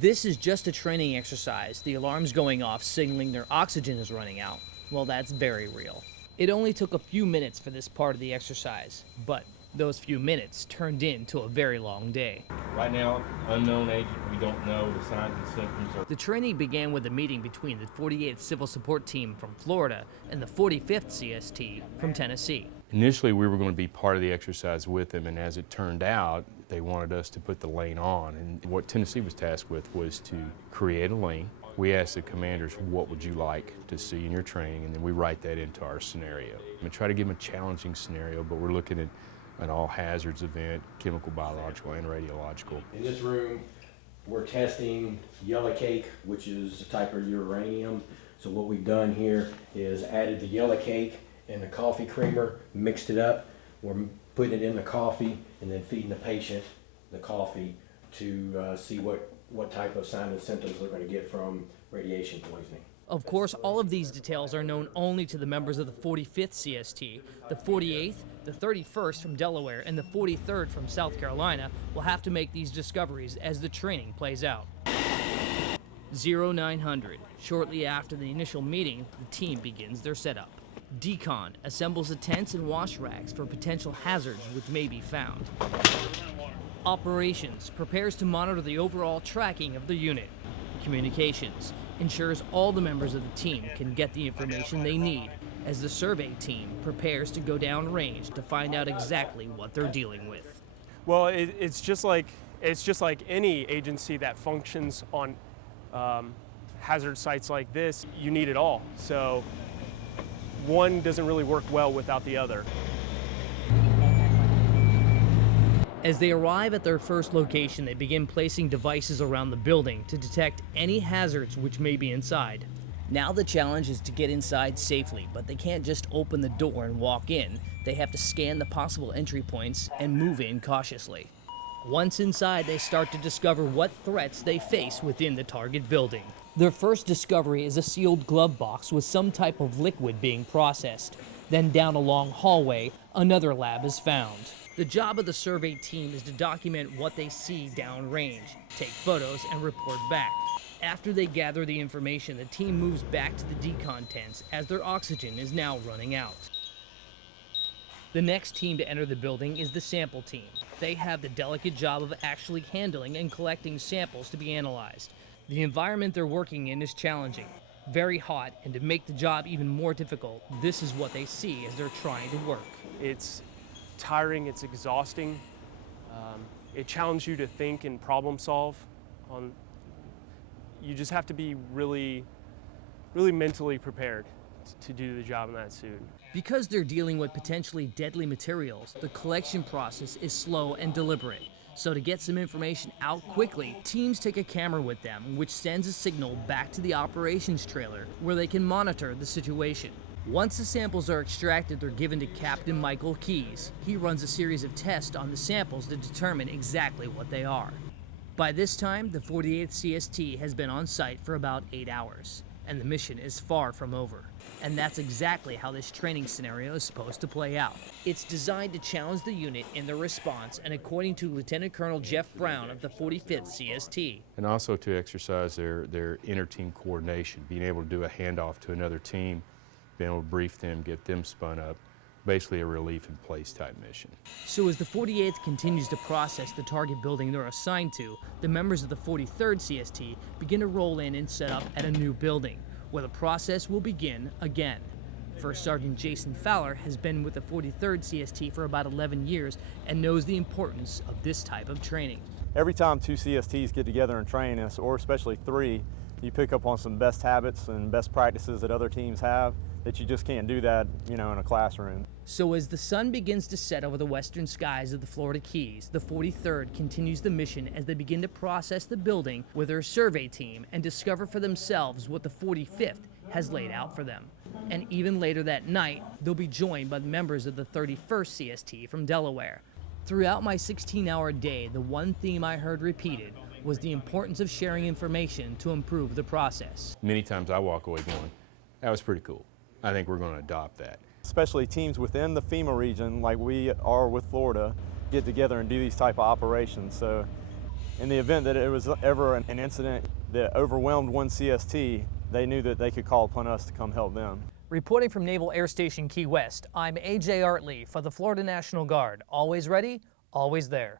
This is just a training exercise. The alarm's going off, signaling their oxygen is running out. Well, that's very real. It only took a few minutes for this part of the exercise, but those few minutes turned into a very long day. Right now, unknown agent, we don't know the signs and symptoms. The training began with a meeting between the 48th Civil Support Team from Florida and the 45th CST from Tennessee. Initially, we were going to be part of the exercise with them, and as it turned out, they wanted us to put the lane on. And what Tennessee was tasked with was to create a lane. We asked the commanders, what would you like to see in your training, and then we write that into our scenario. And try to give them a challenging scenario, but we're looking at an all hazards event, chemical, biological, and radiological. In this room, we're testing yellow cake, which is a type of uranium. So what we've done here is added the yellow cake and the coffee creamer, mixed it up. We're putting it in the coffee and then feeding the patient the coffee to see what type of signs and symptoms they're going to get from radiation poisoning. Of course, all of these details are known only to the members of the 45th CST. The 48th, the 31st from Delaware, and the 43rd from South Carolina will have to make these discoveries as the training plays out. 0900. Shortly after the initial meeting, the team begins their setup. Decon assembles the tents and wash racks for potential hazards which may be found. Operations prepares to monitor the overall tracking of the unit. Communications ensures all the members of the team can get the information they need as the survey team prepares to go downrange to find out exactly what they're dealing with. Well, it's just like any agency that functions on hazard sites like this. You need it all. So one doesn't really work well without the other. As they arrive at their first location, they begin placing devices around the building to detect any hazards which may be inside. Now the challenge is to get inside safely, but they can't just open the door and walk in. They have to scan the possible entry points and move in cautiously. Once inside, they start to discover what threats they face within the target building. Their first discovery is a sealed glove box with some type of liquid being processed. Then down a long hallway, another lab is found. The job of the survey team is to document what they see downrange, take photos, and report back. After they gather the information, the team moves back to the decon tents as their oxygen is now running out. The next team to enter the building is the sample team. They have the delicate job of actually handling and collecting samples to be analyzed. The environment they're working in is challenging, very hot, and to make the job even more difficult, this is what they see as they're trying to work. It's tiring, it's exhausting. It challenges you to think and problem solve. You just have to be really mentally prepared to do the job in that suit. Because they're dealing with potentially deadly materials, the collection process is slow and deliberate. So to get some information out quickly, teams take a camera with them, which sends a signal back to the operations trailer where they can monitor the situation. Once the samples are extracted, they're given to Captain Michael Keyes. He runs a series of tests on the samples to determine exactly what they are. By this time, the 48th CST has been on site for about 8 hours, and the mission is far from over. And that's exactly how this training scenario is supposed to play out. It's designed to challenge the unit in their response, and according to Lieutenant Colonel Jeff Brown of the 45th CST. And also to exercise their inter-team coordination, being able to do a handoff to another team, being able to brief them, get them spun up, basically a relief in place type mission. So as the 48th continues to process the target building they're assigned to, the members of the 43rd CST begin to roll in and set up at a new building, where the process will begin again. First Sergeant Jason Fowler has been with the 43rd CST for about 11 years and knows the importance of this type of training. Every time two CSTs get together and train us, or especially three, you pick up on some best habits and best practices that other teams have that you just can't do that, in a classroom. So as the sun begins to set over the western skies of the Florida Keys, the 43rd continues the mission as they begin to process the building with their survey team and discover for themselves what the 45th has laid out for them. And even later that night, they'll be joined by the members of the 31st CST from Delaware. Throughout my 16-hour day, the one theme I heard repeated was the importance of sharing information to improve the process. Many times I walk away going, that was pretty cool. I think we're going to adopt that. Especially teams within the FEMA region, like we are with Florida, get together and do these type of operations. So In the event that it was ever an incident that overwhelmed one CST, they knew that they could call upon us to come help them. Reporting from Naval Air Station Key West, I'm A.J. Artley for the Florida National Guard. Always ready, always there.